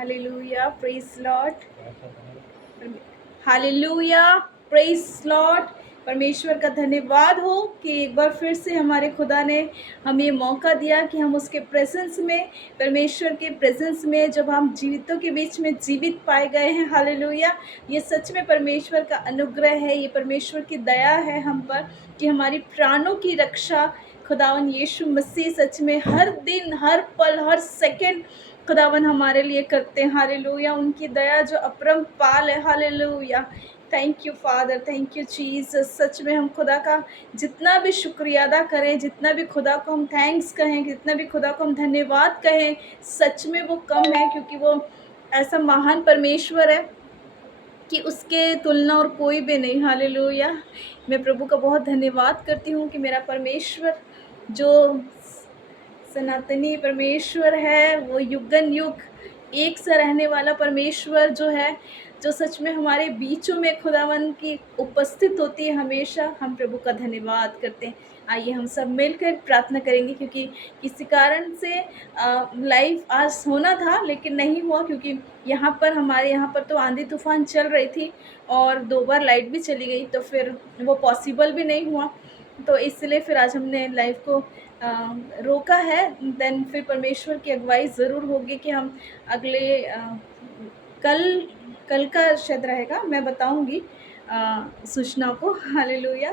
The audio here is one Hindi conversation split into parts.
Hallelujah, praise Lord. Hallelujah, praise Lord. परमेश्वर का धन्यवाद हो कि एक बार फिर से हमारे खुदा ने हमें मौका दिया कि हम उसके प्रेजेंस में, परमेश्वर के प्रेजेंस में जब हम जीवितों के बीच में जीवित पाए गए हैं। हालेलुया, ये सच में परमेश्वर का अनुग्रह है, ये परमेश्वर की दया है हम पर कि हमारी प्राणों की रक्षा खुदावन यीशु मसीह सच में हर दिन, हर पल, हर सेकंड खुदावन हमारे लिए करते हैं। हालेलुया, उनकी दया जो अपरंपार है। Hallelujah, thank you father, thank you Jesus. सच में हम खुदा का जितना भी शुक्रिया अदा करें, जितना भी खुदा को हम थैंक्स कहें, जितना भी खुदा को हम धन्यवाद कहें, सच में वो कम है, क्योंकि वो ऐसा महान परमेश्वर है कि उसके तुलना और कोई भी नहीं। हालेलुया, मैं प्रभु का बहुत धन्यवाद करती हूँ कि मेरा परमेश्वर जो सनातनी परमेश्वर है, वो युगन युग एक सा रहने वाला परमेश्वर जो है, जो सच में हमारे बीचों में खुदावन की उपस्थित होती है हमेशा, हम प्रभु का धन्यवाद करते हैं। आइए हम सब मिलकर प्रार्थना करेंगे, क्योंकि किसी कारण से लाइव आज होना था लेकिन नहीं हुआ, क्योंकि हमारे यहाँ पर तो आंधी तूफान चल रही थी और 2 बार लाइट भी चली गई, तो फिर वो पॉसिबल भी नहीं हुआ। तो इसलिए फिर आज हमने लाइव को रोका है। देन फिर परमेश्वर की अगुवाई ज़रूर होगी कि हम अगले कल कल का शायद रहेगा, मैं बताऊंगी सूचना को। हालेलुया,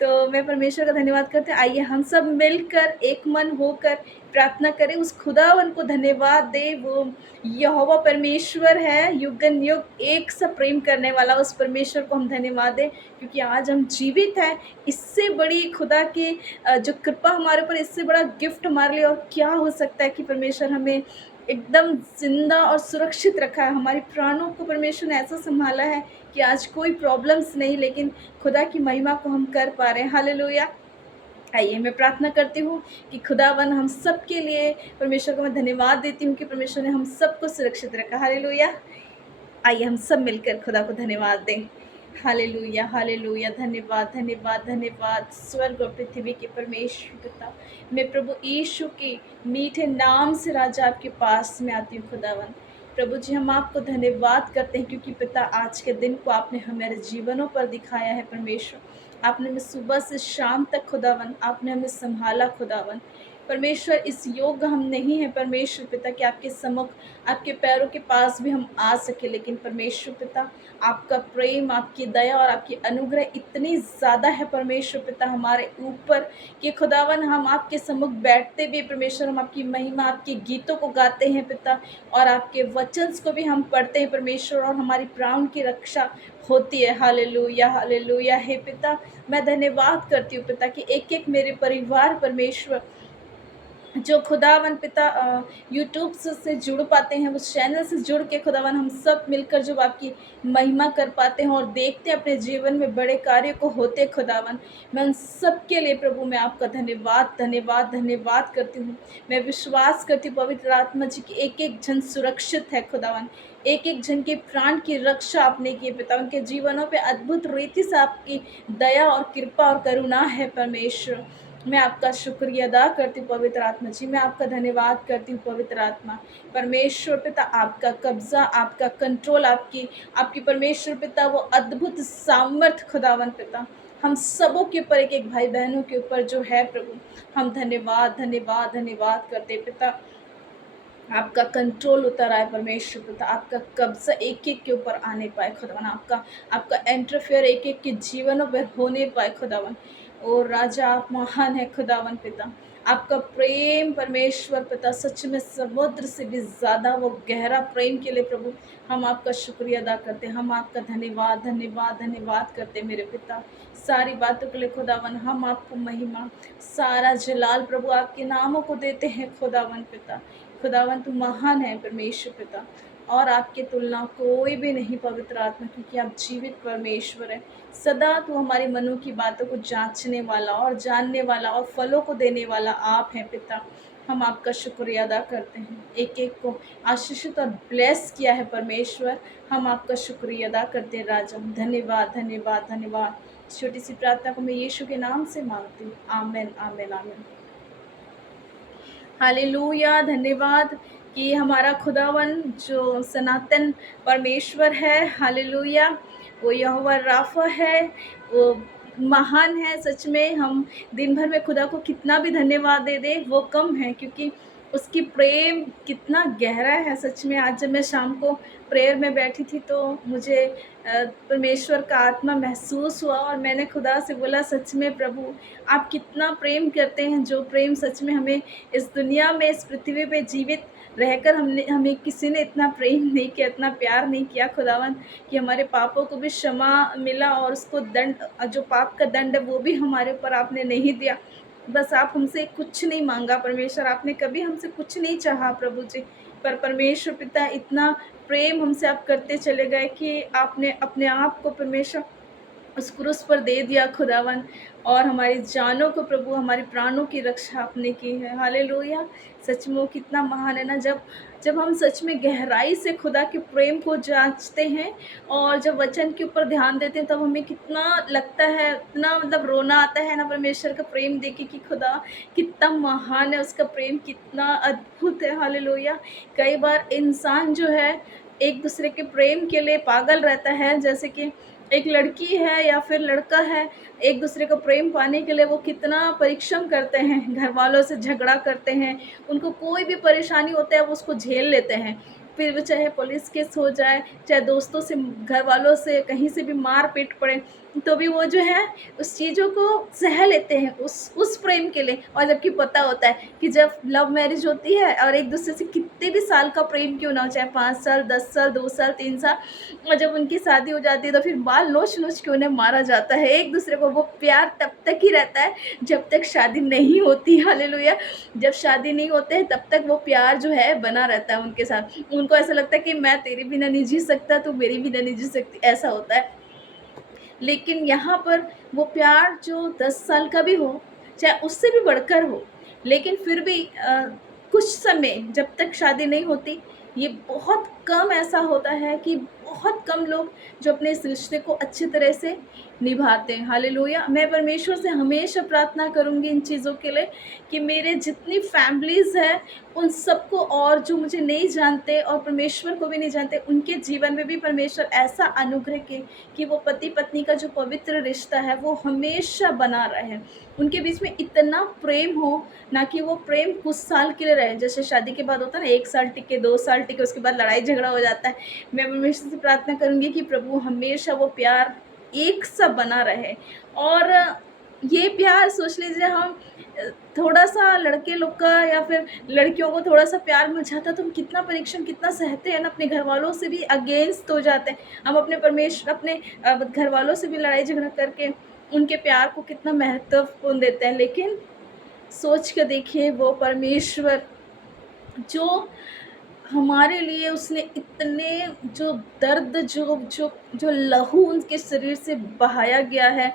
तो मैं परमेश्वर का धन्यवाद करते हैं। आइए हम सब मिलकर एक मन होकर प्रार्थना करें, उस खुदावन को धन्यवाद दे। वो यहोवा परमेश्वर है, युगन युग एक सा प्रेम करने वाला, उस परमेश्वर को हम धन्यवाद दें, क्योंकि आज हम जीवित हैं। इससे बड़ी खुदा की जो कृपा हमारे ऊपर, इससे बड़ा गिफ्ट हमारे लिए और क्या हो सकता है कि परमेश्वर हमें एकदम जिंदा और सुरक्षित रखा है। हमारी प्राणों को परमेश्वर ने ऐसा संभाला है कि आज कोई प्रॉब्लम्स नहीं, लेकिन खुदा की महिमा को हम कर पा रहे हैं। हालेलुया, आइए मैं प्रार्थना करती हूँ कि खुदावन हम सब के लिए, परमेश्वर को मैं धन्यवाद देती हूँ कि परमेश्वर ने हम सबको सुरक्षित रखा। हालेलुया, आइए हम सब मिलकर खुदा को धन्यवाद दें। हालेलुया, हालेलुया, धन्यवाद, धन्यवाद, धन्यवाद स्वर्ग और पृथ्वी के परमेश्वर पिता, मैं प्रभु यीशु के मीठे नाम से राजा आपके पास में आती हूँ। खुदावन प्रभु जी, हम आपको धन्यवाद करते हैं, क्योंकि पिता आज के दिन को आपने हमारे जीवनों पर दिखाया है। परमेश्वर, आपने हमें सुबह से शाम तक खुदावन, आपने हमें संभाला। खुदावन परमेश्वर, इस योग्य हम नहीं है परमेश्वर पिता कि आपके सम्मुख, आपके पैरों के पास भी हम आ सके, लेकिन परमेश्वर पिता आपका प्रेम, आपकी दया और आपकी अनुग्रह इतनी ज़्यादा है परमेश्वर पिता हमारे ऊपर कि खुदावन हम आपके सम्मुख बैठते भी परमेश्वर, हम आपकी महिमा, आपके गीतों को गाते हैं पिता, और आपके वचन को भी हम पढ़ते हैं परमेश्वर, और हमारी प्राण की रक्षा होती है। Hallelujah, hallelujah. हे पिता, मैं धन्यवाद करती हूँ पिता कि एक एक मेरे परिवार परमेश्वर जो खुदावन पिता यूट्यूब से जुड़ पाते हैं, उस चैनल से जुड़ के खुदावन हम सब मिलकर जब आपकी महिमा कर पाते हैं और देखते हैं अपने जीवन में बड़े कार्य को होते। खुदावन, मैं उन सब के लिए प्रभु मैं आपका धन्यवाद, धन्यवाद, धन्यवाद करती हूँ। मैं विश्वास करती हूँ पवित्र आत्मा जी की एक एक जन सुरक्षित है। खुदावन, एक एक जन के प्राण की रक्षा आपने की पिता, उनके जीवनों पे अद्भुत रीति से आपकी दया और कृपा और करुणा है। परमेश्वर, मैं आपका शुक्रिया अदा करती हूँ पवित्र आत्मा जी, मैं आपका धन्यवाद करती हूँ पवित्र आत्मा। परमेश्वर पिता, आपका कब्जा, आपका कंट्रोल, आपकी आपकी परमेश्वर पिता वो अद्भुत सामर्थ खुदावन पिता हम सबों के ऊपर, एक एक भाई बहनों के ऊपर जो है प्रभु, हम धन्यवाद, धन्यवाद, धन्यवाद करते पिता। आपका कंट्रोल उतर आए परमेश्वर पिता, आपका कब्जा एक एक के ऊपर आने पाए खुदावन, आपका आपका इंटरफेयर एक एक के जीवनों पर होने पाए खुदावन। ओ राजा, आप महान है खुदावन पिता, आपका प्रेम परमेश्वर पिता सच में समुद्र से भी ज़्यादा वो गहरा प्रेम के लिए प्रभु हम आपका शुक्रिया अदा करते हैं, हम आपका धन्यवाद, धन्यवाद, धन्यवाद करते हैं मेरे पिता। सारी बातों के लिए खुदावन हम आपको महिमा, सारा जलाल प्रभु आपके नामों को देते हैं। खुदावन पिता, खुदावन तू महान है परमेश्वर पिता, और आपके तुलना कोई भी नहीं पवित्र आत्मा, क्योंकि आप जीवित परमेश्वर है। सदा तू हमारे मनों की बातों को जांचने वाला और जानने वाला और फलों को देने वाला आप हैं पिता। हम आपका शुक्रिया अदा करते हैं, एक एक को आशीषित और ब्लेस किया है परमेश्वर, हम आपका शुक्रिया अदा करते हैं राजा। धन्यवाद, धन्यवाद, धन्यवाद। छोटी सी प्रार्थना को मैं यीशु के नाम से मांगती हूँ। आमेन, आमेन, आमेन। हालेलुया, धन्यवाद कि हमारा खुदावन जो सनातन परमेश्वर है, हालेलुया, वो यहोवा राफा है, वो महान है। सच में हम दिन भर में खुदा को कितना भी धन्यवाद दे दें वो कम है, क्योंकि उसकी प्रेम कितना गहरा है। सच में आज जब मैं शाम को प्रेयर में बैठी थी तो मुझे परमेश्वर का आत्मा महसूस हुआ और मैंने खुदा से बोला, सच में प्रभु आप कितना प्रेम करते हैं, जो प्रेम सच में हमें इस दुनिया में, इस पृथ्वी पे जीवित रहकर हमें किसी ने इतना प्रेम नहीं किया, इतना प्यार नहीं किया खुदावन, कि हमारे पापों को भी क्षमा मिला और उसको दंड, जो पाप का दंड है वो भी हमारे ऊपर आपने नहीं दिया। बस आप हमसे कुछ नहीं मांगा परमेश्वर, आपने कभी हमसे कुछ नहीं चाहा प्रभु जी, पर परमेश्वर पिता इतना प्रेम हमसे आप करते चले गए कि आपने अपने आप को परमेश्वर उस क्रूस पर दे दिया खुदावन, और हमारी जानों को प्रभु, हमारे प्राणों की रक्षा आपने की है। हालेलुया, सच में वो कितना महान है ना। जब जब हम सच में गहराई से खुदा के प्रेम को जांचते हैं और जब वचन के ऊपर ध्यान देते हैं, तब हमें कितना लगता है, इतना मतलब रोना आता है ना परमेश्वर का प्रेम देख के कि खुदा कितना महान है, उसका प्रेम कितना अद्भुत है। हालेलुया, कई बार इंसान जो है एक दूसरे के प्रेम के लिए पागल रहता है, जैसे कि एक लड़की है या फिर लड़का है, एक दूसरे को प्रेम पाने के लिए वो कितना परिश्रम करते हैं, घर वालों से झगड़ा करते हैं, उनको कोई भी परेशानी होता है वो उसको झेल लेते हैं, फिर वो चाहे पुलिस केस हो जाए, चाहे दोस्तों से, घर वालों से कहीं से भी मार पीट पड़े, तो भी वो जो है उस चीज़ों को सह लेते हैं उस प्रेम के लिए। और जबकि पता होता है कि जब लव मैरिज होती है और एक दूसरे से कितने भी साल का प्रेम क्यों ना हो, चाहे 5 साल, 10 साल, 2 साल, 3 साल, और जब उनकी शादी हो जाती है तो फिर बाल नोच नोच के उन्हें मारा जाता है एक दूसरे को। वो प्यार तब तक ही रहता है जब तक शादी नहीं होती। हालेलुया, जब शादी नहीं होते हैं तब तक वो प्यार जो है बना रहता है उनके साथ। उनको ऐसा लगता है कि मैं तेरे बिना नहीं जी सकता, तू मेरे बिना नहीं जी सकती, ऐसा होता है। लेकिन यहाँ पर वो प्यार जो 10 साल का भी हो, चाहे उससे भी बढ़कर हो, लेकिन फिर भी कुछ समय जब तक शादी नहीं होती, ये बहुत कम ऐसा होता है कि बहुत कम लोग जो अपने इस रिश्ते को अच्छी तरह से निभाते हैं। हालेलुया, मैं परमेश्वर से हमेशा प्रार्थना करूँगी इन चीज़ों के लिए कि मेरे जितनी फैमिलीज़ हैं उन सबको, और जो मुझे नहीं जानते और परमेश्वर को भी नहीं जानते, उनके जीवन में भी परमेश्वर ऐसा अनुग्रह के कि वो पति पत्नी का जो पवित्र रिश्ता है वो हमेशा बना रहे, उनके बीच में इतना प्रेम हो, ना कि वो प्रेम कुछ साल के लिए रहे। जैसे शादी के बाद होता है ना, 1 साल टिके, 2 साल टिके, उसके बाद लड़ाई झगड़ा हो जाता है। मैं परमेश्वर से प्रार्थना करूँगी कि प्रभु हमेशा वो प्यार एक सा बना रहे। और ये प्यार सोच लीजिए, हम थोड़ा सा लड़के लोग का या फिर लड़कियों को थोड़ा सा प्यार मिल जाता है तो हम कितना परीक्षण कितना सहते हैं ना, अपने घर वालों से भी अगेंस्ट हो जाते हैं, हम अपने अपने घर वालों से भी लड़ाई झगड़ा करके उनके प्यार को कितना महत्वपूर्ण देते हैं। लेकिन सोच के देखिए, वो परमेश्वर जो हमारे लिए उसने इतने जो दर्द, जो लहू उनके शरीर से बहाया गया है,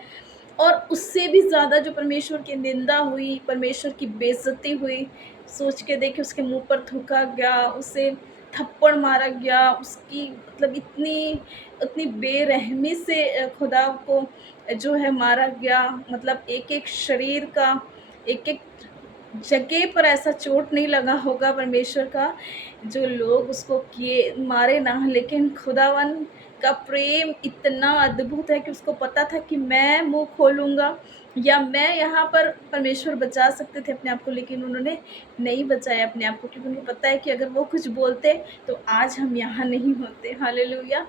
और उससे भी ज़्यादा जो परमेश्वर की निंदा हुई, परमेश्वर की बेइज्जती हुई, सोच के देखिए, उसके मुंह पर थूका गया, उसे थप्पड़ मारा गया, उसकी मतलब इतनी बेरहमी से खुदा को जो है मारा गया। मतलब एक एक शरीर का, एक एक जगह पर ऐसा चोट नहीं लगा होगा परमेश्वर का, जो लोग उसको किए मारे ना, लेकिन खुदावन का प्रेम इतना अद्भुत है कि उसको पता था कि मैं मुंह खोलूँगा या मैं यहाँ पर, परमेश्वर बचा सकते थे अपने आप को, लेकिन उन्होंने नहीं बचाया अपने आप को, क्योंकि उनको पता है कि अगर वो कुछ बोलते तो आज हम यहाँ नहीं होते। हालेलुया,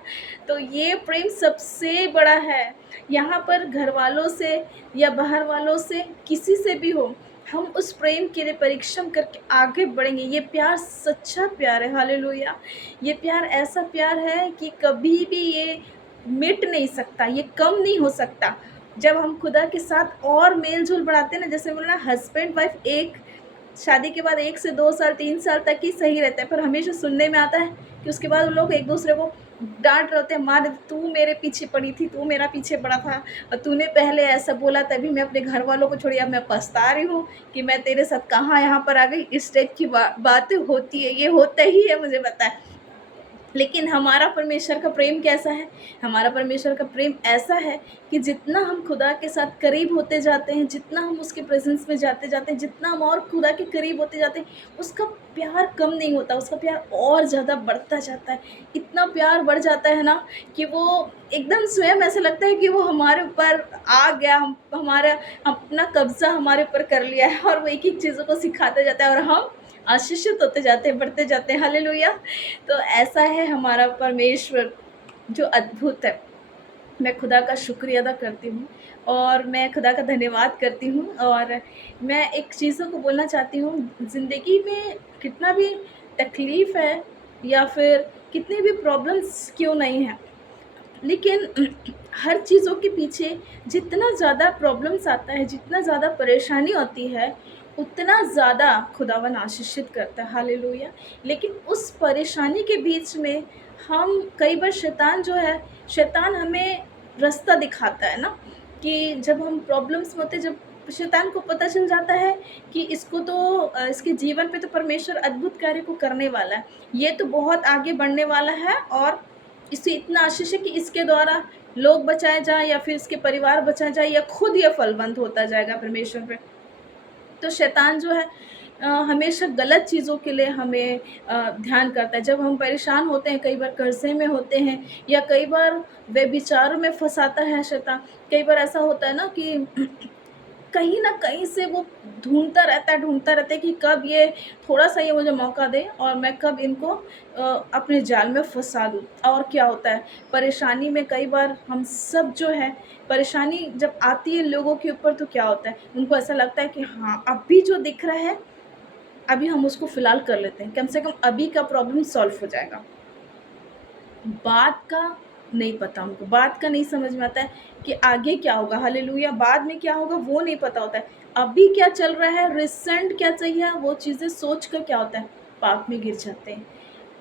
तो ये प्रेम सबसे बड़ा है। यहाँ पर घर वालों से या बाहर वालों से किसी से भी हो, हम उस प्रेम के लिए परिश्रम करके आगे बढ़ेंगे। ये प्यार सच्चा प्यार है। हालेलुया, ये प्यार ऐसा प्यार है कि कभी भी ये मिट नहीं सकता, ये कम नहीं हो सकता। जब हम खुदा के साथ और मेल जोल बढ़ाते हैं ना, जैसे बोलना हस्बैंड वाइफ एक शादी के बाद 1 से 2 साल 3 साल तक ही सही रहता है, पर हमेशा सुनने में आता है कि उसके बाद उन लोग एक दूसरे को डांट रहे होते हैं, मार, तू मेरे पीछे पड़ी थी, तू मेरा पीछे पड़ा था, और तूने पहले ऐसा बोला, तभी मैं अपने घर वालों को छोड़ी, अब मैं पछता रही हूँ कि मैं तेरे साथ कहाँ यहाँ पर आ गई। इस टाइप की बातें होती है, ये होता ही है, मुझे पता है। लेकिन हमारा परमेश्वर का प्रेम कैसा है? हमारा परमेश्वर का प्रेम ऐसा है कि जितना हम खुदा के साथ करीब होते जाते हैं, जितना हम उसके प्रेजेंस में जाते जाते हैं, जितना हम और खुदा के करीब होते जाते हैं, उसका प्यार कम नहीं होता, उसका प्यार और ज़्यादा बढ़ता जाता है। इतना प्यार बढ़ जाता है ना कि वो एकदम स्वयं ऐसा लगता है कि वो हमारे ऊपर आ गया, हमारा अपना कब्जा हमारे ऊपर कर लिया है, और वो एक एक चीज़ों को सिखाता जाता है, और हम आशीषित होते जाते हैं, बढ़ते जाते हैं। हालेलुया। तो ऐसा है हमारा परमेश्वर जो अद्भुत है। मैं खुदा का शुक्रिया अदा करती हूँ, और मैं खुदा का धन्यवाद करती हूँ। और मैं एक चीज़ों को बोलना चाहती हूँ, ज़िंदगी में कितना भी तकलीफ़ है या फिर कितनी भी प्रॉब्लम्स क्यों नहीं हैं, लेकिन हर चीज़ों के पीछे जितना ज़्यादा प्रॉब्लम्स आता है, जितना ज़्यादा परेशानी होती है, उतना ज़्यादा खुदावन आशीषित करता है। हालेलुया। लेकिन उस परेशानी के बीच में हम कई बार शैतान हमें रास्ता दिखाता है ना, कि जब हम प्रॉब्लम्स में होते हैं, जब शैतान को पता चल जाता है कि इसको तो इसके जीवन पे तो परमेश्वर अद्भुत कार्य को करने वाला है, ये तो बहुत आगे बढ़ने वाला है, और इसे इतना आशीष है कि इसके द्वारा लोग बचाए जाएँ या फिर इसके परिवार बचाए जाए, या खुद ये फलवंत होता जाएगा परमेश्वर पे। तो शैतान जो है हमेशा गलत चीज़ों के लिए हमें ध्यान करता है। जब हम परेशान होते हैं, कई बार कर्ज़े में होते हैं, या कई बार व्यभिचार में फँसाता है शैतान। कई बार ऐसा होता है ना कि कहीं न कहीं से वो ढूँढता रहता है कि कब ये थोड़ा-सा ये मुझे मौका दे, और मैं कब इनको अपने जाल में फँसा दूँ। और क्या होता है, परेशानी में कई बार हम सब जो है, परेशानी जब आती है लोगों के ऊपर, तो क्या होता है, उनको ऐसा लगता है कि हाँ, अभी जो दिख रहा है, अभी हम उसको फ़िलहाल कर लेते हैं। कम से कम अभी का प्रॉब्लम सॉल्व हो जाएगा। बाद का नहीं पता उनको, बाद का नहीं समझ में आता है कि आगे क्या होगा। हालेलुया। बाद में क्या होगा वो नहीं पता होता है। अभी क्या चल रहा है, रिसेंट क्या चाहिए, वो चीज़ें सोच कर क्या होता है, पाप में गिर जाते हैं।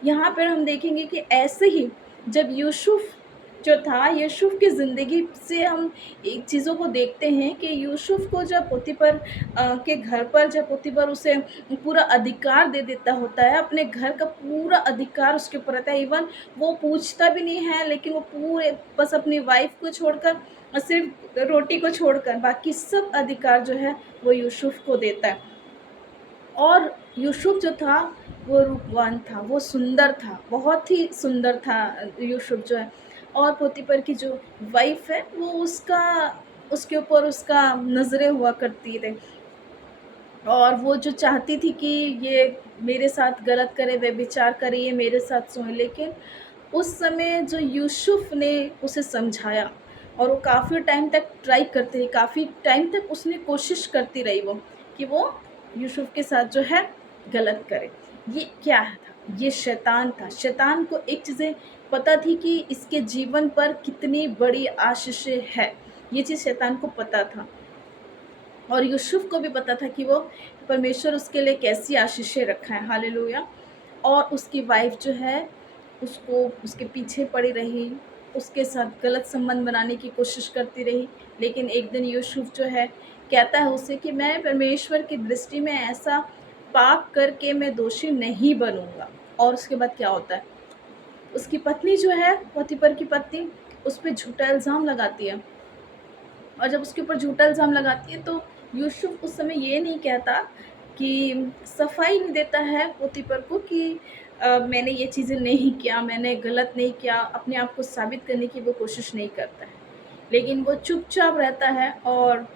यहाँ पर हम देखेंगे कि ऐसे ही जब यूसुफ जो था, यूसुफ की ज़िंदगी से हम एक चीज़ों को देखते हैं कि यूसुफ को जब पोतीपर के घर पर, जब पोतीपर उसे पूरा अधिकार दे देता होता है, अपने घर का पूरा अधिकार उसके ऊपर रहता है। इवन वो पूछता भी नहीं है, लेकिन वो पूरे बस अपनी वाइफ़ को छोड़कर और सिर्फ़ रोटी को छोड़कर बाकी सब अधिकार जो है वो यूसुफ को देता है। और यूसुफ जो था वो रूपवान था, वो सुंदर था, बहुत ही सुंदर था यूसुफ जो है। और पोतीपर की जो वाइफ़ है, वो उसके ऊपर उसका नज़रें हुआ करती थी, और वो जो चाहती थी कि ये मेरे साथ गलत करे, व्यभिचार करे, ये मेरे साथ सोए। लेकिन उस समय जो यूसुफ ने उसे समझाया, और वो काफ़ी टाइम तक ट्राई करती रही, काफ़ी टाइम तक उसने कोशिश करती रही वो, कि वो यूसुफ के साथ जो है गलत करे। ये क्या था? ये शैतान था। शैतान को एक चीज़ें पता थी कि इसके जीवन पर कितनी बड़ी आशीषें है। ये चीज़ शैतान को पता था, और यूसुफ को भी पता था कि वो परमेश्वर उसके लिए कैसी आशीषें रखा है। हालेलुया। और उसकी वाइफ़ जो है, उसको उसके पीछे पड़ी रही, उसके साथ गलत संबंध बनाने की कोशिश करती रही। लेकिन एक दिन यूसुफ जो है कहता है उसे कि मैं परमेश्वर की दृष्टि में ऐसा पाप करके मैं दोषी नहीं बनूँगा। और उसके बाद क्या होता है, उसकी पत्नी जो है, पोतीपर की पत्नी, उस पे झूठा इल्ज़ाम लगाती है। और जब उसके ऊपर झूठा इल्ज़ाम लगाती है, तो यूसुफ उस समय ये नहीं कहता, कि सफाई नहीं देता है पोतीपर को कि मैंने ये चीज़ें नहीं किया, मैंने गलत नहीं किया, अपने आप को साबित करने की वो कोशिश नहीं करता है। लेकिन वो चुपचाप रहता है, और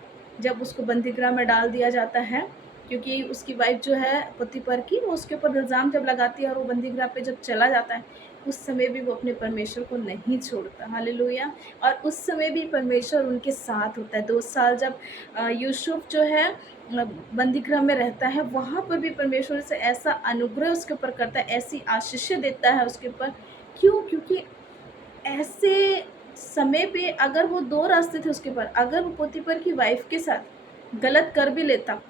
जब उसको बंदीगृह में डाल दिया जाता है, क्योंकि उसकी वाइफ़ जो है पोतीपर की, वो उसके ऊपर इल्ज़ाम जब लगाती है और वो बंदीगृह पे जब चला जाता है, उस समय भी वो अपने परमेश्वर को नहीं छोड़ता। हालेलुया। और उस समय भी परमेश्वर उनके साथ होता है। 2 साल जब यूसुफ जो है बंदीगृह में रहता है, वहाँ पर भी परमेश्वर से ऐसा अनुग्रह उसके ऊपर करता है, ऐसी आशीषें देता है उसके ऊपर। क्यों? क्योंकि ऐसे समय पे अगर वो 2 रास्ते थे उसके पास, अगर वो पोतीपर की वाइफ़ के साथ गलत कर भी लेता,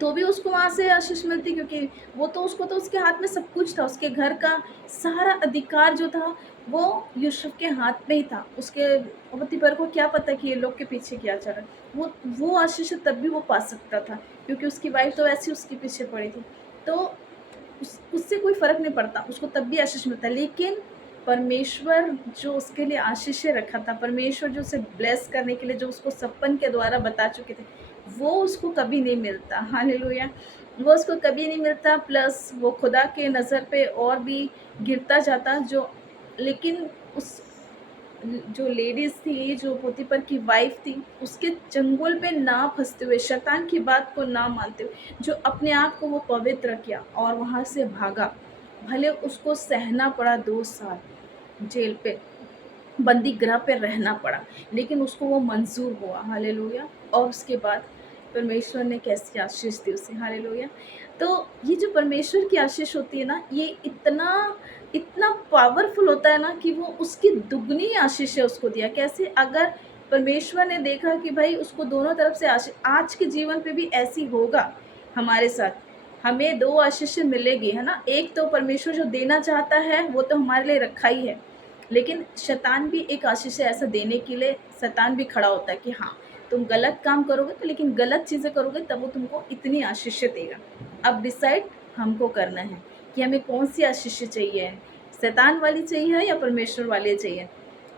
तो भी उसको वहाँ से आशीष मिलती, क्योंकि वो तो उसको तो उसके हाथ में सब कुछ था, उसके घर का सारा अधिकार जो था वो यूसुफ के हाथ में ही था। उसके पतिपर को क्या पता कि ये लोग के पीछे क्या चल रहा है। वो आशीष तब भी वो पा सकता था, क्योंकि उसकी वाइफ़ तो वैसे ही उसके पीछे पड़ी थी। तो उससे कोई फ़र्क नहीं पड़ता, उसको तब भी आशीष मिलता है। लेकिन परमेश्वर जो उसके लिए आशीषें रखा था, परमेश्वर जो उसे ब्लेस करने के लिए जो उसको सपन के द्वारा बता चुके थे, वो उसको कभी नहीं मिलता। हालेलुया! वो उसको कभी नहीं मिलता, प्लस वो खुदा के नज़र पे और भी गिरता जाता। जो लेकिन उस जो लेडीज़ थी, जो पोतीपर की वाइफ़ थी, उसके चंगुल पे ना फँसते हुए, शैतान की बात को ना मानते हुए, जो अपने आप को वो पवित्र किया और वहाँ से भागा। भले उसको सहना पड़ा 2 साल जेल पे, बंदी गृह पे रहना पड़ा, लेकिन उसको वो मंज़ूर हुआ। हालेलुया! और उसके बाद परमेश्वर ने कैसी आशीष दी उसे। हालेलुया! तो ये जो परमेश्वर की आशीष होती है ना, ये इतना इतना पावरफुल होता है ना कि वो उसकी दुगनी आशीषें उसको दिया। कैसे? अगर परमेश्वर ने देखा कि भाई उसको दोनों तरफ से आज के जीवन पे भी ऐसी होगा हमारे साथ, हमें 2 आशीषें मिलेगी, है ना? एक तो परमेश्वर जो देना चाहता है, वो तो हमारे लिए रखा ही है। लेकिन शैतान भी एक आशीष है ऐसा देने के लिए, शैतान भी खड़ा होता है कि हाँ, तुम गलत काम करोगे तो, लेकिन गलत चीज़ें करोगे तब वो तुमको इतनी आशीषें देगा। अब डिसाइड हमको करना है कि हमें कौन-सी आशीषें चाहिए, शैतान वाली चाहिए या परमेश्वर वाली चाहिए।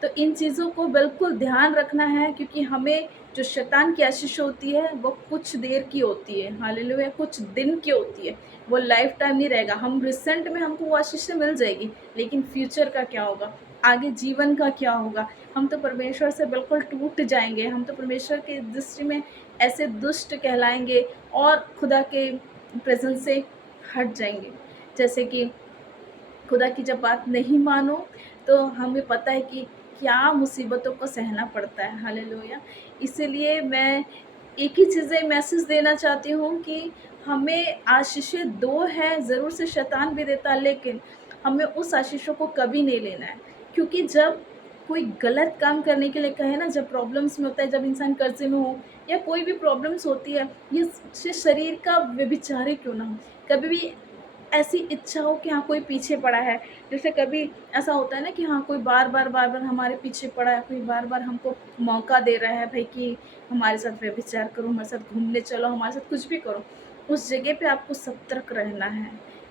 तो इन चीज़ों को बिल्कुल ध्यान रखना है, क्योंकि हमें जो शैतान की आशीष होती है वो कुछ देर की होती है, हालेलुया, कुछ दिन की होती है, वो लाइफ टाइम नहीं रहेगा। हम रिसेंट में हमको वो आशीषें मिल जाएगी, लेकिन फ्यूचर का क्या होगा, आगे जीवन का क्या होगा? हम तो परमेश्वर से बिल्कुल टूट जाएँगे, हम तो परमेश्वर की दृष्टि में ऐसे दुष्ट कहलाएँगे और खुदा के प्रेज़ेंस से हट जाएँगे। जैसे कि खुदा की जब बात नहीं मानो, तो हमें पता है कि क्या मुसीबतों को सहना पड़ता है। हालेलुया! इसीलिए मैं एक ही चीज़ें मैसेज देना चाहती हूँ कि हमें आशीषें 2 हैं, ज़रूर से शैतान भी देता है, लेकिन हमें उस आशीषों को कभी नहीं लेना है। क्योंकि जब कोई गलत काम करने के लिए कहे ना, जब प्रॉब्लम्स में होता है, जब इंसान कर्ज़े में हो या कोई भी प्रॉब्लम्स होती है, ये शरीर का व्यभिचार ही क्यों ना हो, कभी भी ऐसी इच्छा हो कि हाँ, कोई पीछे पड़ा है। जैसे कभी ऐसा होता है ना कि हाँ, कोई बार-बार हमारे पीछे पड़ा है, कोई बार-बार हमको मौका दे रहा है भाई कि हमारे साथ व्यभिचार करो, हमारे साथ घूमने चलो, हमारे साथ कुछ भी करो। उस जगह पे आपको सतर्क रहना है।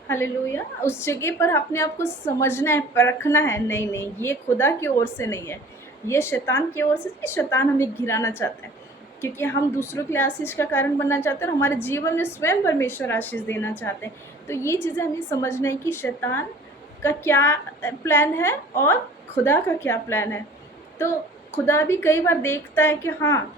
हालेलुया! उस जगह पर अपने आप को समझना है, परखना है, नहीं, ये खुदा की ओर से नहीं है, ये शैतान की ओर से, ये शैतान हमें गिराना चाहता है। क्योंकि हम दूसरों के लिए आशीष का कारण बनना चाहते हैं और हमारे जीवन में स्वयं परमेश्वर आशीष देना चाहते हैं। तो ये चीज़ें हमें समझना है कि शैतान का क्या प्लान है और खुदा का क्या प्लान है। तो खुदा भी कई बार देखता है कि हाँ,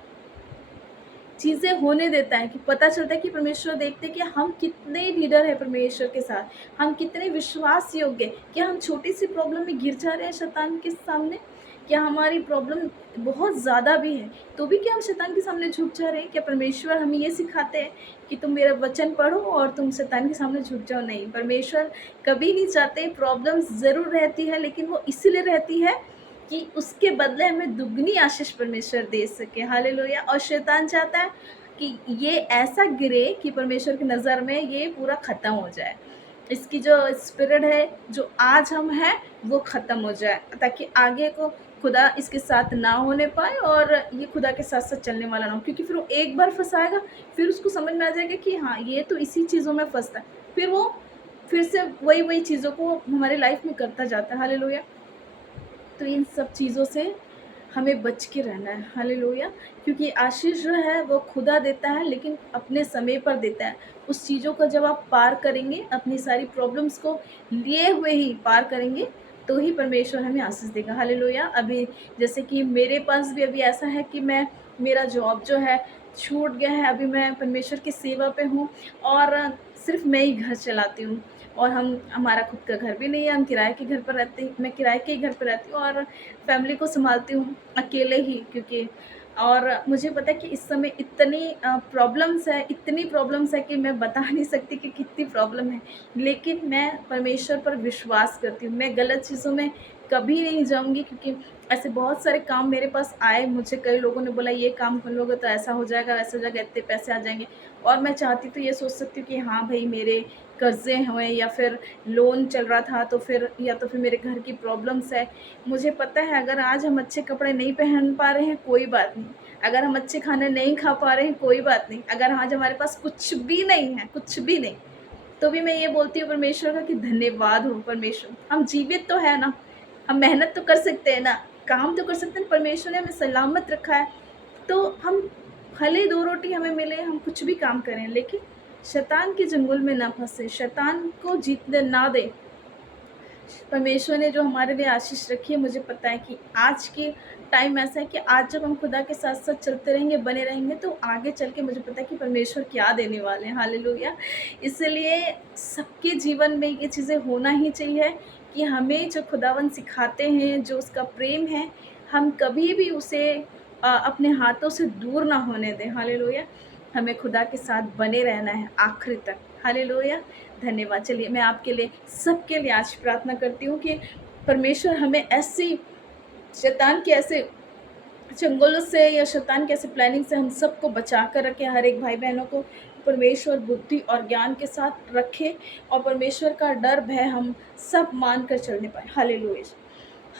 चीज़ें होने देता है, कि पता चलता है कि परमेश्वर देखते हैं कि हम कितने लीडर हैं परमेश्वर के साथ, हम कितने विश्वास योग्य हैं। क्या हम छोटी-सी प्रॉब्लम में गिर जा रहे हैं शैतान के सामने? क्या हमारी प्रॉब्लम बहुत ज़्यादा भी है, तो भी क्या हम शैतान के सामने झुक जा रहे हैं? क्या परमेश्वर हमें ये सिखाते हैं कि तुम मेरा वचन पढ़ो और तुम शैतान के सामने झुक जाओ? नहीं, परमेश्वर कभी नहीं चाहते। प्रॉब्लम्स ज़रूर रहती है, लेकिन वो इसीलिए रहती है कि उसके बदले हमें दुगनी आशीष परमेश्वर दे सके। हालेलुया! और शैतान चाहता है कि ये ऐसा गिरे कि परमेश्वर की नज़र में ये पूरा ख़त्म हो जाए। इसकी जो स्पिरिट है, जो आज हम हैं, वो ख़त्म हो जाए, ताकि आगे को खुदा इसके साथ ना होने पाए और ये खुदा के साथ-साथ चलने वाला ना हो। क्योंकि फिर वो एक बार फँसाएगा, फिर उसको समझ में आ जाएगा कि हाँ, ये तो इसी चीज़ों में फँसता है। फिर वो फिर से वही-वही चीज़ों को हमारी लाइफ़ में करता जाता है। हालेलुया! तो इन सब चीज़ों से हमें बच के रहना है। हालेलुया! क्योंकि आशीष जो है वो खुदा देता है, लेकिन अपने समय पर देता है। उस चीज़ों को जब आप पार करेंगे, अपनी सारी प्रॉब्लम्स को लिए हुए ही पार करेंगे, तो ही परमेश्वर हमें आशीष देगा। हालेलुया! अभी जैसे कि मेरे पास भी अभी ऐसा है कि मेरा जॉब जो है छूट गया है, अभी मैं परमेश्वर की सेवा पे हूँ और सिर्फ़ मैं ही घर चलाती हूँ। और हमारा खुद का घर भी नहीं है, हम किराए के घर पर रहते हैं, मैं किराए के ही घर पे रहती हूँ और फैमिली को सँभालती हूँ अकेले ही, क्योंकि और मुझे पता है कि इस समय इतनी इतनी प्रॉब्लम्स है कि मैं बता नहीं सकती कि कितनी प्रॉब्लम है। लेकिन मैं परमेश्वर पर विश्वास करती हूँ, मैं गलत चीज़ों में कभी नहीं जाऊँगी, क्योंकि ऐसे बहुत सारे काम मेरे पास आए, मुझे कई लोगों ने बोला ये काम कर लोगे तो ऐसा हो जाएगा, वैसा हो जाएगा, इतने पैसे आ जाएँगे। और मैं चाहती तो ये सोच सकती हूँ कि हाँ भई, मेरे कर्ज़े हुए या फिर लोन चल रहा था, तो फिर या तो फिर मेरे घर की प्रॉब्लम्स है। मुझे पता है अगर आज हम अच्छे कपड़े नहीं पहन पा रहे हैं, कोई बात नहीं। अगर हम अच्छे खाने नहीं खा पा रहे हैं, कोई बात नहीं। अगर आज हमारे पास कुछ भी नहीं है, कुछ भी नहीं, तो भी मैं ये बोलती हूँ परमेश्वर का कि धन्यवाद हो परमेश्वर, हम जीवित तो है ना, हम मेहनत तो कर सकते हैं ना, काम तो कर सकते हैं, परमेश्वर ने हमें सलामत रखा है। तो हम भले 2 रोटी हमें मिले, हम कुछ भी काम करें, लेकिन शैतान के चंगुल में ना फँसे, शैतान को जीतने ना दें। परमेश्वर ने जो हमारे लिए आशीष रखी है, मुझे पता है कि आज के टाइम ऐसा है कि आज जब हम खुदा के साथ-साथ चलते रहेंगे, बने रहेंगे, तो आगे चल के मुझे पता है कि परमेश्वर क्या देने वाले हैं। हालेलुया! इसलिए सबके जीवन में ये चीज़ें होना ही चाहिए कि हमें जो खुदावन सिखाते हैं, जो उसका प्रेम है, हम कभी भी उसे अपने हाथों से दूर ना होने दें। हालेलुया! हमें खुदा के साथ बने रहना है आखिर तक। हालेलुया! धन्यवाद। चलिए मैं आपके लिए, सबके लिए आज प्रार्थना करती हूँ कि परमेश्वर हमें ऐसी शैतान के ऐसे चंगुलों से या शैतान के ऐसे प्लानिंग से हम सबको बचा कर रखे, हर एक भाई बहनों को परमेश्वर बुद्धि और ज्ञान के साथ रखे और परमेश्वर का डर भय हम सब मान कर चलने पाए। Hallelujah,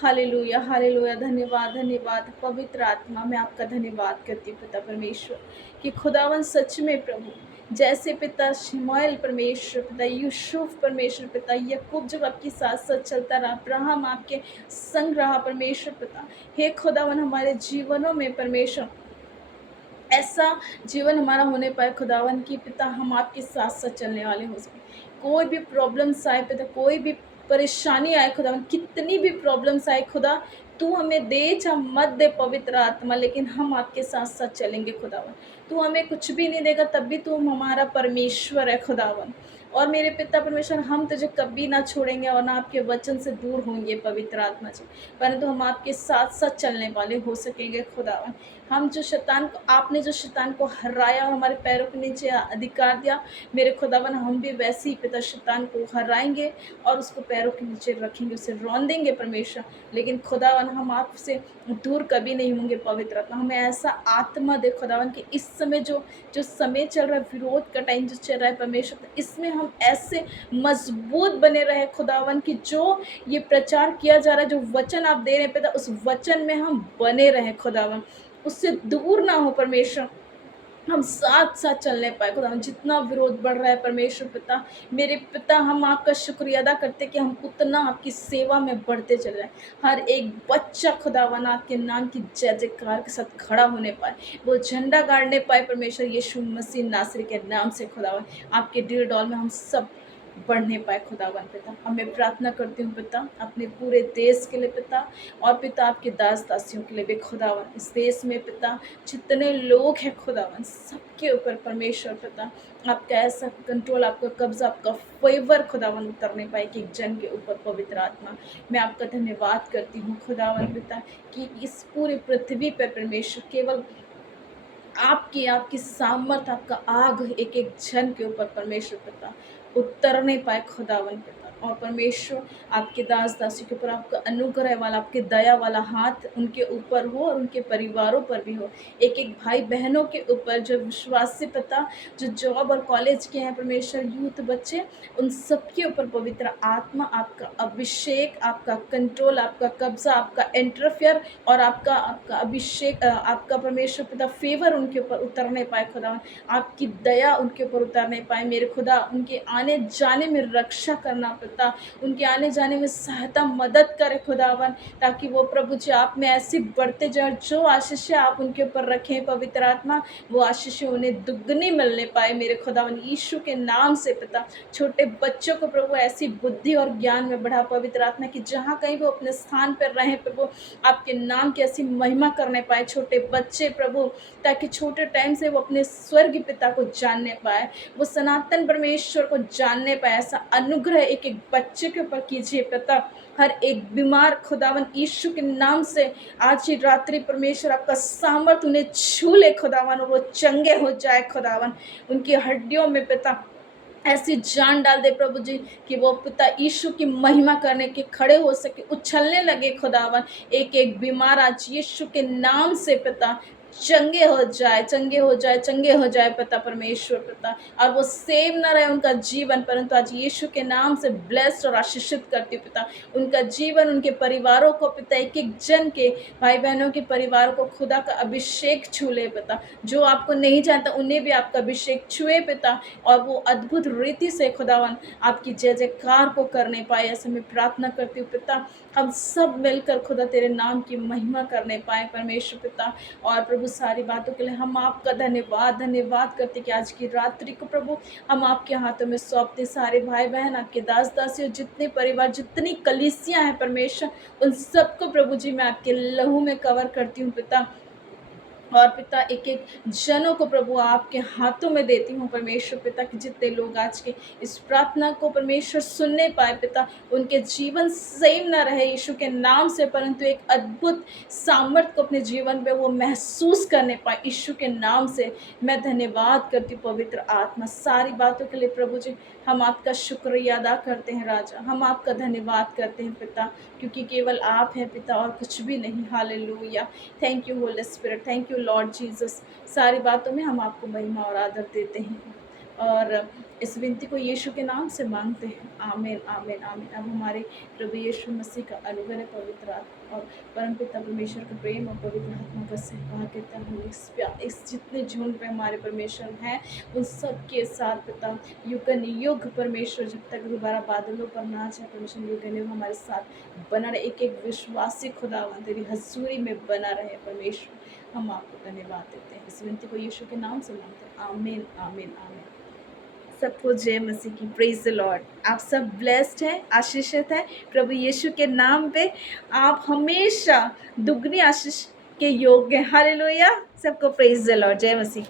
hallelujah, hallelujah. धन्यवाद, धन्यवाद पवित्र आत्मा, मैं आपका धन्यवाद करती हूँ पिता परमेश्वर कि खुदावन सच में प्रभु, जैसे पिता शमूएल परमेश्वर, पिता यूसुफ परमेश्वर, पिता याकूब जब आपके साथ साथ चलता रहा, अब्राहम आपके संग रहा परमेश्वर पिता, हे खुदावन हमारे जीवनों में परमेश्वर ऐसा जीवन हमारा होने पाए खुदावन की पिता, हम आपके साथ साथ चलने वाले हो सके। कोई भी प्रॉब्लम्स आए पिता, कोई भी परेशानी आए खुदावन, कितनी भी प्रॉब्लम्स आए खुदा, तू हमें दे चाहे मत दे पवित्र आत्मा, लेकिन हम आपके साथ साथ चलेंगे खुदावन। तू हमें कुछ भी नहीं देगा तब भी तू हमारा परमेश्वर है खुदावन। और मेरे पिता परमेश्वर, हम तुझे कभी ना छोड़ेंगे और ना आपके वचन से दूर होंगे पवित्र आत्मा जी, परंतु हम आपके साथ साथ चलने वाले हो सकेंगे खुदावन। हम जो शैतान को, आपने जो शैतान को हराया और हमारे पैरों के नीचे अधिकार दिया, मेरे खुदावन हम भी वैसे ही पिता शैतान को हराएंगे और उसको पैरों के नीचे रखेंगे, उसे रौंद देंगे परमेश्वर, लेकिन खुदावन हम आपसे दूर कभी नहीं होंगे पवित्र आत्मा। हमें ऐसा आत्मा दे खुदावन कि इस समय जो जो समय चल रहा है, विरोध का टाइम जो चल रहा है परमेश्वर, इसमें हम ऐसे मजबूत बने रहे खुदावन कि जो ये प्रचार किया जा रहा है, जो वचन आप दे रहे हैं पिता, उस वचन में हम बने रहें खुदावन, उससे दूर ना हो परमेश्वर, हम साथ साथ चलने पाए खुदावन। जितना विरोध बढ़ रहा है परमेश्वर पिता, मेरे पिता, हम आपका शुक्रिया अदा करते कि हम उतना आपकी सेवा में बढ़ते चल रहे हैं। हर एक बच्चा खुदावन आपके नाम की जय जयकार के साथ खड़ा होने पाए, वो झंडा गाड़ने पाए परमेश्वर, यीशु मसीह नासरी के नाम से खुदावन, आपके डील डॉल में हम सब बढ़ने पाए खुदावन पिता। अब मैं प्रार्थना करती हूँ पिता अपने पूरे देश के लिए पिता, और पिता आपके दास दासियों के लिए भी खुदावन, इस देश में पिता जितने लोग हैं खुदावन, सबके ऊपर परमेश्वर पिता आपका ऐसा कंट्रोल, आपका कब्जा, आपका फेवर खुदावन उतरने पाए कि एक जन के ऊपर पवित्र आत्मा। मैं आपका धन्यवाद करती हूँ खुदावन पिता कि इस पूरी पृथ्वी पर परमेश्वर केवल आपकी आपकी सामर्थ, आपका आग एक एक जन के ऊपर परमेश्वर पिता उतरने पाए खुदावन पिता, और परमेश्वर आपके दास दासी के ऊपर आपका अनुग्रह वाला, आपके दया वाला हाथ उनके ऊपर हो और उनके परिवारों पर भी हो, एक एक भाई बहनों के ऊपर जो विश्वासी पिता, जो जॉब और कॉलेज के हैं परमेश्वर, यूथ बच्चे, उन सबके ऊपर पवित्र आत्मा आपका अभिषेक, आपका कंट्रोल, आपका कब्जा, आपका इंटरफेयर और आपका आपका अभिषेक, आपका परमेश्वर पिता फेवर उनके ऊपर उतरने पाए खुदा, आपकी दया उनके ऊपर उतरने पाए मेरे खुदा, उनके आने जाने में रक्षा करना पिता, उनके आने जाने में सहायता मदद करे खुदावन, ताकि वो प्रभु जी आप में ऐसे बढ़ते जाए, जो आशीष आप उनके ऊपर रखें पवित्र आत्मा, वो आशीष उन्हें दुगनी मिलने पाए मेरे खुदावन यीशु के नाम से पिता। छोटे बच्चों को प्रभु ऐसी बुद्धि और ज्ञान में बढ़ा पवित्र आत्मा कि जहाँ कहीं वो अपने स्थान पर रहें प्रभु, आपके नाम की ऐसी महिमा करने पाए छोटे बच्चे प्रभु, ताकि छोटे टाइम से वो अपने स्वर्ग पिता को जानने पाए, वो सनातन परमेश्वर को जानने पाए। ऐसा अनुग्रह एक एक बच्चे के ऊपर कीजिए पिता। हर एक बीमार खुदावन यीशु के नाम से आज ही रात्रि परमेश्वर आपका सामर्थ उन्हें छू ले खुदावन, और वो चंगे हो जाए खुदावन, उनकी हड्डियों में पिता ऐसी जान डाल दे प्रभु जी कि वो पिता यीशु की महिमा करने के खड़े हो सके, उछलने लगे खुदावन। एक एक बीमार आज यीशु के नाम से पिता चंगे हो जाए, चंगे हो जाए, चंगे हो जाए पिता परमेश्वर पिता, और वो सेव ना रहे उनका जीवन, परंतु आज यीशु के नाम से ब्लेस्ड और आशीषित करती हूँ पिता, उनका जीवन, उनके परिवारों को पिता, एक एक जन के भाई बहनों के परिवार को खुदा का अभिषेक छू ले पिता, जो आपको नहीं जानता उन्हें भी आपका अभिषेक छुए पिता, और वो अद्भुत रीति से खुदावन आपकी जय जयकार को करने पाए, ऐसे मैं प्रार्थना करती हूँ पिता। हम सब मिलकर खुदा तेरे नाम की महिमा करने पाए परमेश्वर पिता। और प्रभु सारी बातों के लिए हम आपका धन्यवाद करते कि आज की रात्रि को प्रभु हम आपके हाथों में सौंपते, सारे भाई बहन आपके दास दासी, जितने परिवार, जितनी कलीसियां हैं परमेश्वर, उन सबको प्रभु जी मैं आपके लहू में कवर करती हूँ पिता। और पिता एक एक जनों को प्रभु आपके हाथों में देती हूँ परमेश्वर पिता, कि जितने लोग आज के इस प्रार्थना को परमेश्वर सुनने पाए पिता, उनके जीवन सेम ना रहे यीशु के नाम से, परंतु एक अद्भुत सामर्थ को अपने जीवन में वो महसूस करने पाए यीशु के नाम से। मैं धन्यवाद करती हूँ पवित्र आत्मा, सारी बातों के लिए प्रभु जी हम आपका शुक्रिया अदा करते हैं राजा, हम आपका धन्यवाद करते हैं पिता, क्योंकि केवल आप हैं पिता और कुछ भी नहीं। Hallelujah, thank you Holi spirit, thank you Lord Jesus. सारी बातों में हम आपको महिमा और आदर देते हैं, और इस विनती को यीशु के नाम से मांगते हैं, आमीन आमीन आमीन। अब हमारे प्रभु यीशु मसीह का अनुग्रह, पवित्र आत्मा और परमपिता परमेश्वर का प्रेम और पवित्र आत्मा का सहभागिता इस जितने झुंड पे हमारे परमेश्वर हैं उन सब के साथ पिता युगन युग परमेश्वर, जब तक दोबारा बादलों पर ना जाए परमेश्वर, युगन युग हमारे साथ बना रहे। एक एक विश्वासी खुदावन तेरी हजूरी में बना रहे परमेश्वर, हम आपको धन्यवाद देते हैं। इस विनती को यीशु के नाम से मांगते हैं, आमीन आमीन आमीन। सबको जय मसीह की, प्रेज द लॉर्ड। आप सब ब्लेस्ड हैं, आशीषित हैं प्रभु यीशु के नाम पे, आप हमेशा दुगनी आशीष के योग्य हैं। हालेलुया, सबको प्रेज द लॉर्ड, जय मसीह।